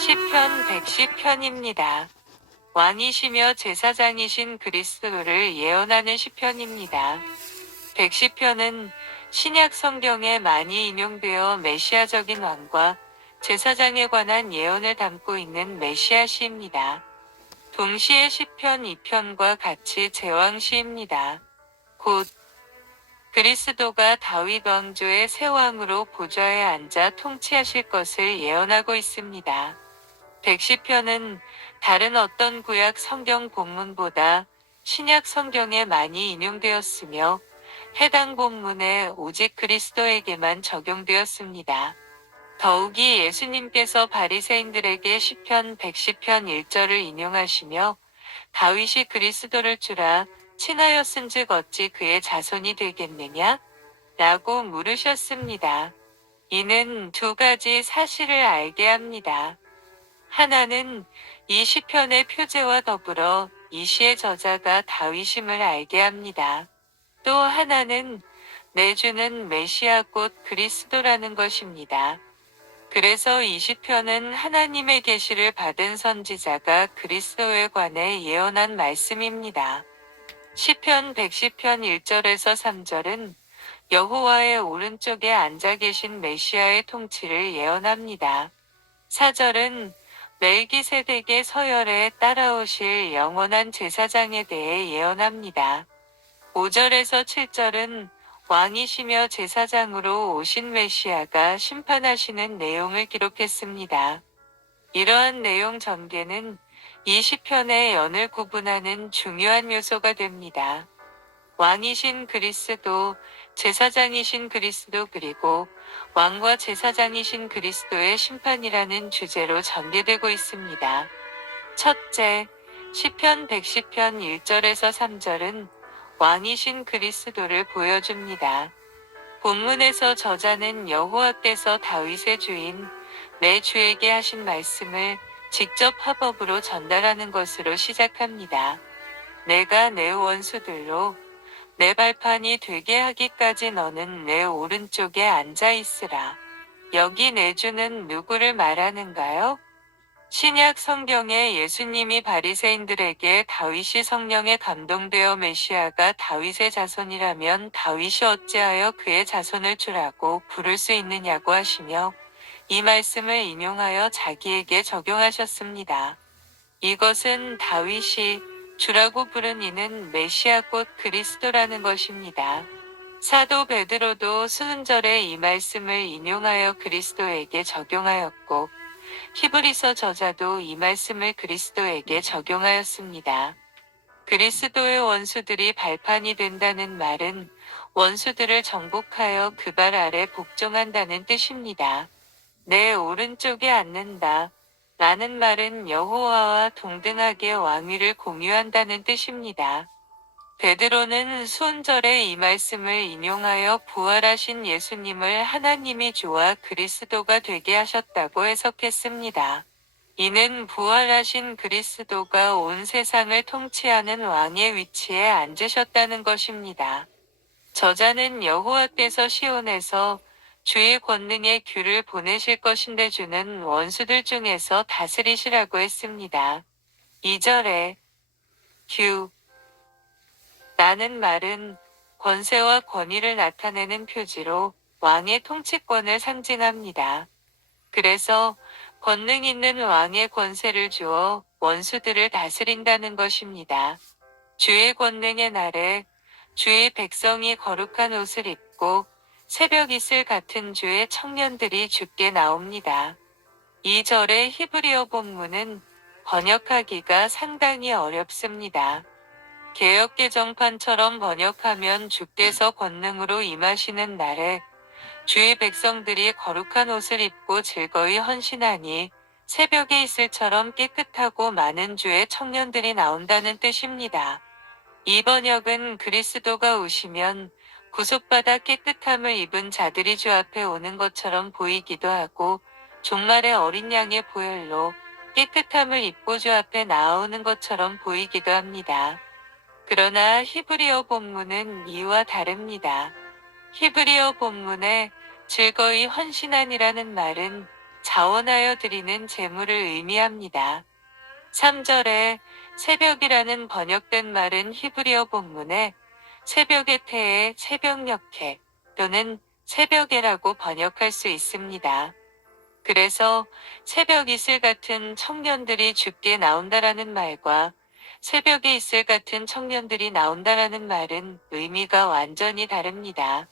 시편 110편입니다. 왕이시며 제사장이신 그리스도를 예언하는 시편입니다. 110편은 신약 성경에 많이 인용되어 메시아적인 왕과 제사장에 관한 예언을 담고 있는 메시아 시입니다. 동시에 시편 2편과 같이 제왕시입니다. 곧 그리스도가 다윗 왕조의 새 왕으로 보좌에 앉아 통치하실 것을 예언하고 있습니다. 110편은 다른 어떤 구약 성경 본문보다 신약 성경에 많이 인용되었으며 해당 본문에 오직 그리스도에게만 적용되었습니다. 더욱이 예수님께서 바리새인들에게 시편 110편 1절을 인용하시며 다윗이 그리스도를 주라 칭하였은즉 어찌 그의 자손이 되겠느냐? 라고 물으셨습니다. 이는 두 가지 사실을 알게 합니다. 하나는 이 시편의 표제와 더불어 이 시의 저자가 다윗임을 알게 합니다. 또 하나는 내 주는 메시아 곧 그리스도라는 것입니다. 그래서 이 시편은 하나님의 계시를 받은 선지자가 그리스도에 관해 예언한 말씀입니다. 시편 110편 1절에서 3절은 여호와의 오른쪽에 앉아 계신 메시아의 통치를 예언합니다. 4절은 멜기세덱의 서열에 따라오실 영원한 제사장에 대해 예언합니다. 5절에서 7절은 왕이시며 제사장으로 오신 메시아가 심판하시는 내용을 기록했습니다. 이러한 내용 전개는 이 시편의 연을 구분하는 중요한 요소가 됩니다. 왕이신 그리스도, 제사장이신 그리스도 그리고 왕과 제사장이신 그리스도의 심판이라는 주제로 전개되고 있습니다. 첫째, 시편 110편 1절에서 3절은 왕이신 그리스도를 보여줍니다. 본문에서 저자는 여호와께서 다윗의 주인, 내 주에게 하신 말씀을 직접 화법으로 전달하는 것으로 시작합니다. 내가 내 원수들로 내 발판이 되게 하기까지 너는 내 오른쪽에 앉아 있으라. 여기 내 주는 누구를 말하는가요? 신약 성경에 예수님이 바리새인들에게 다윗이 성령에 감동되어 메시아가 다윗의 자손이라면 다윗이 어찌하여 그의 자손을 주라고 부를 수 있느냐고 하시며 이 말씀을 인용하여 자기에게 적용하셨습니다. 이것은 다윗이 주라고 부른 이는 메시아 곧 그리스도라는 것입니다. 사도 베드로도 수순절에 이 말씀을 인용하여 그리스도에게 적용하였고 히브리서 저자도 이 말씀을 그리스도에게 적용하였습니다. 그리스도의 원수들이 발판이 된다는 말은 원수들을 정복하여 그 발 아래 복종한다는 뜻입니다. 내 오른쪽에 앉는다. 라는 말은 여호와와 동등하게 왕위를 공유한다는 뜻입니다. 베드로는 수은절에 이 말씀을 인용하여 부활하신 예수님을 하나님이 주와 그리스도가 되게 하셨다고 해석했습니다. 이는 부활하신 그리스도가 온 세상을 통치하는 왕의 위치에 앉으셨다는 것입니다. 저자는 여호와께서 시온에서 주의 권능의 귤을 보내실 것인데 주는 원수들 중에서 다스리시라고 했습니다. 2절에 귤 라는 말은 권세와 권위를 나타내는 표지로 왕의 통치권을 상징합니다. 그래서 권능 있는 왕의 권세를 주어 원수들을 다스린다는 것입니다. 주의 권능의 날에 주의 백성이 거룩한 옷을 입고 새벽 이슬 같은 주의 청년들이 주께 나옵니다. 2절의 히브리어 본문은 번역하기가 상당히 어렵습니다. 개역개정판처럼 번역하면 주께서 권능으로 임하시는 날에 주의 백성들이 거룩한 옷을 입고 즐거이 헌신하니 새벽의 이슬처럼 깨끗하고 많은 주의 청년들이 나온다는 뜻입니다. 이 번역은 그리스도가 오시면 구속받아 깨끗함을 입은 자들이 주 앞에 오는 것처럼 보이기도 하고 종말의 어린 양의 보혈로 깨끗함을 입고 주 앞에 나아오는 것처럼 보이기도 합니다. 그러나 히브리어 본문은 이와 다릅니다. 히브리어 본문에 즐거이 헌신하니라는 말은 자원하여 드리는 제물을 의미합니다. 3절에 새벽이라는 번역된 말은 히브리어 본문에 새벽의 태에 새벽녘에 또는 새벽에라고 번역할 수 있습니다. 그래서 새벽 이슬 같은 청년들이 죽게 나온다라는 말과 새벽에 이슬 같은 청년들이 나온다라는 말은 의미가 완전히 다릅니다.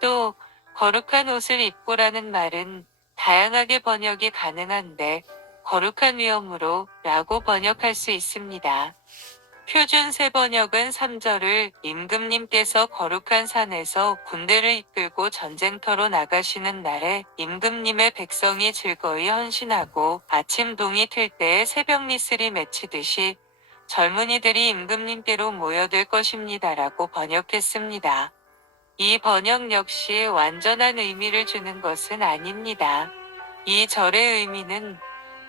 또 거룩한 옷을 입고라는 말은 다양하게 번역이 가능한데 거룩한 위엄으로 라고 번역할 수 있습니다. 표준 새번역은 3절을 임금님께서 거룩한 산에서 군대를 이끌고 전쟁터로 나가시는 날에 임금님의 백성이 즐거이 헌신하고 아침 동이 틀 때에 새벽 미슬이 맺히듯이 젊은이들이 임금님께로 모여들 것입니다라고 번역했습니다. 이 번역 역시 완전한 의미를 주는 것은 아닙니다. 이 절의 의미는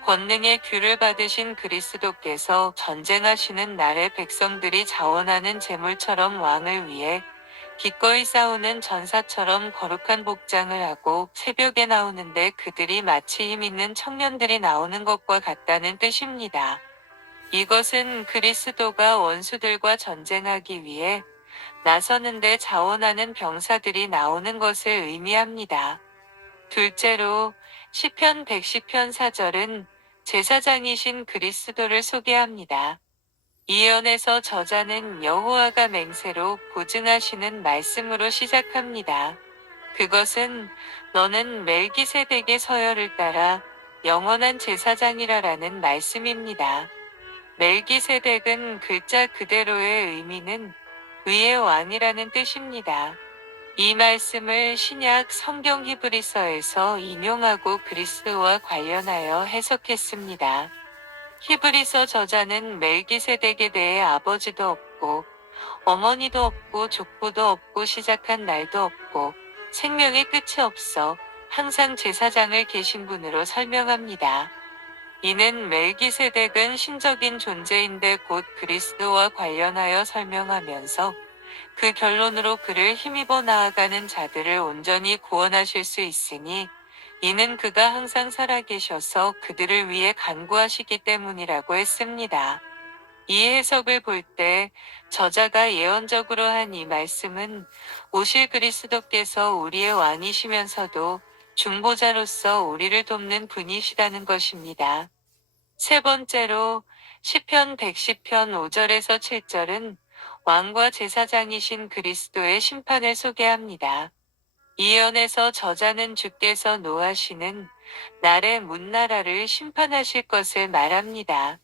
권능의 규를 받으신 그리스도께서 전쟁하시는 날에 백성들이 자원하는 제물처럼 왕을 위해 기꺼이 싸우는 전사처럼 거룩한 복장을 하고 새벽에 나오는데 그들이 마치 힘 있는 청년들이 나오는 것과 같다는 뜻입니다. 이것은 그리스도가 원수들과 전쟁하기 위해 나서는데 자원하는 병사들이 나오는 것을 의미합니다. 둘째로 시편 110편 4절은 제사장이신 그리스도를 소개합니다. 이언에서 저자는 여호와가 맹세로 보증하시는 말씀으로 시작합니다. 그것은 너는 멜기세덱의 서열을 따라 영원한 제사장이라라는 말씀입니다. 멜기세덱은 글자 그대로의 의미는 의의 왕이라는 뜻입니다. 이 말씀을 신약 성경 히브리서에서 인용하고 그리스도와 관련하여 해석했습니다. 히브리서 저자는 멜기세덱에 대해 아버지도 없고 어머니도 없고 족보도 없고 시작한 날도 없고 생명의 끝이 없어 항상 제사장을 계신 분으로 설명합니다. 이는 멜기세덱은 신적인 존재인데 곧 그리스도와 관련하여 설명하면서 그 결론으로 그를 힘입어 나아가는 자들을 온전히 구원하실 수 있으니 이는 그가 항상 살아계셔서 그들을 위해 간구하시기 때문이라고 했습니다. 이 해석을 볼 때 저자가 예언적으로 한 이 말씀은 오실 그리스도께서 우리의 왕이시면서도 중보자로서 우리를 돕는 분이시라는 것입니다. 세 번째로 시편 110편 5절에서 7절은 왕과 제사장이신 그리스도의 심판을 소개합니다. 이언에서 저자는 주께서 노하시는 날의 문나라를 심판하실 것을 말합니다.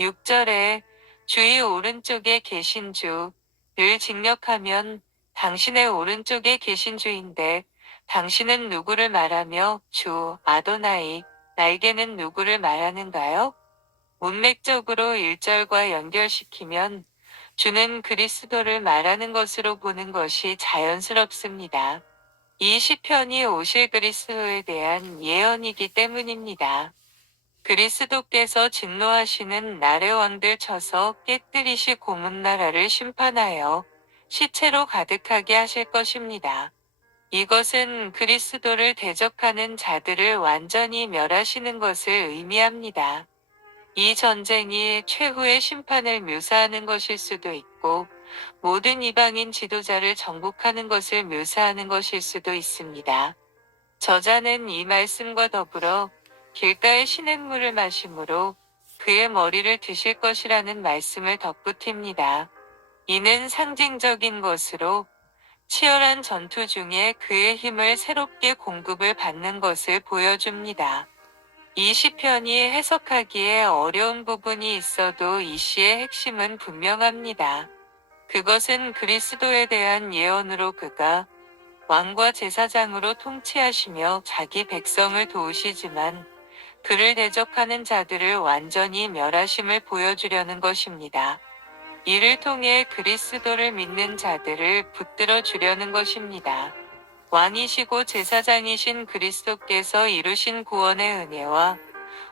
6절에 주의 오른쪽에 계신 주를 직역하면 당신의 오른쪽에 계신 주인데 당신은 누구를 말하며 주 아도나이 나에게는 누구를 말하는가요? 문맥적으로 1절과 연결시키면 주는 그리스도를 말하는 것으로 보는 것이 자연스럽습니다. 이 시편이 오실 그리스도에 대한 예언이기 때문입니다. 그리스도께서 진노하시는 날의 왕들 쳐서 깨뜨리시 고문나라를 심판하여 시체로 가득하게 하실 것입니다. 이것은 그리스도를 대적하는 자들을 완전히 멸하시는 것을 의미합니다. 이 전쟁이 최후의 심판을 묘사하는 것일 수도 있고 모든 이방인 지도자를 정복하는 것을 묘사하는 것일 수도 있습니다. 저자는 이 말씀과 더불어 길가의 시냇물을 마심으로 그의 머리를 드실 것이라는 말씀을 덧붙입니다. 이는 상징적인 것으로 치열한 전투 중에 그의 힘을 새롭게 공급을 받는 것을 보여줍니다. 이 시편이 해석하기에 어려운 부분이 있어도 이 시의 핵심은 분명합니다. 그것은 그리스도에 대한 예언으로 그가 왕과 제사장으로 통치하시며 자기 백성을 도우시지만 그를 대적하는 자들을 완전히 멸하심을 보여주려는 것입니다. 이를 통해 그리스도를 믿는 자들을 붙들어 주려는 것입니다. 왕이시고 제사장이신 그리스도께서 이루신 구원의 은혜와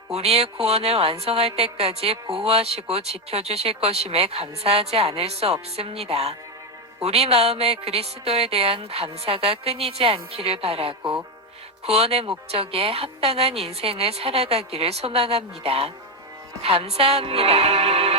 우리의 구원을 완성할 때까지 보호하시고 지켜주실 것임에 감사하지 않을 수 없습니다. 우리 마음에 그리스도에 대한 감사가 끊이지 않기를 바라고 구원의 목적에 합당한 인생을 살아가기를 소망합니다. 감사합니다.